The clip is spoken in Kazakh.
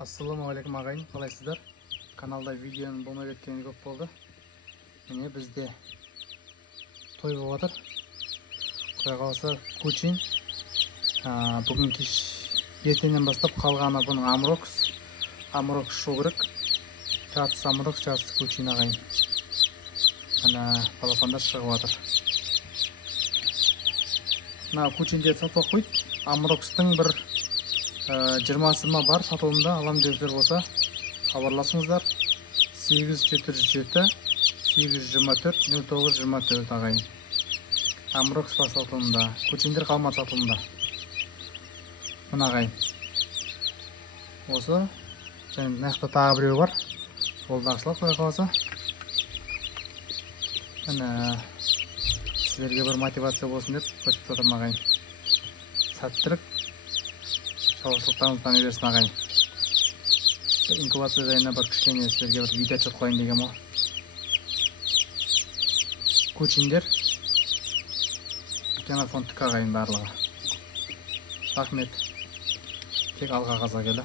Ассалаумағалейкум ағайын, қалайсыздар? Каналда видеоның болмай кеткені көп болды. Міне бізде той болып жатыр. Құдай қаласа кучин. Бүгін кеш ертеңнен бастап қалғаны бұның амрокс шоу керек. Жартысы амрокс, жартысы кучин ағайын. Мына балапандар шығып жатыр. Мына кучинде сатып қойды. Амрокстың бір 20-ма бар сатылымда, алам деушілер болса хабарласыңыздар. 877 824 0924 ағайын. Амрокс бар сатылымда, кучиндер қалмады сатылымда. Мына ағайын. Осы және мына тағы біреу бар. Ол да ашылады Құдай қаласа. Міне сіздерге бір мотивация болсын деп көшіп жатырмын ағайын. Сәттілік, шаруашылықтарыңыз дами берсін ағайын. Инкубация жайына бір кішкене сіздерге бір видео түсіріп қояйын дегенмін ғой. Кучиндер генофондтікі ағайын барлығы. Рахмет. Тек алға қаза келді.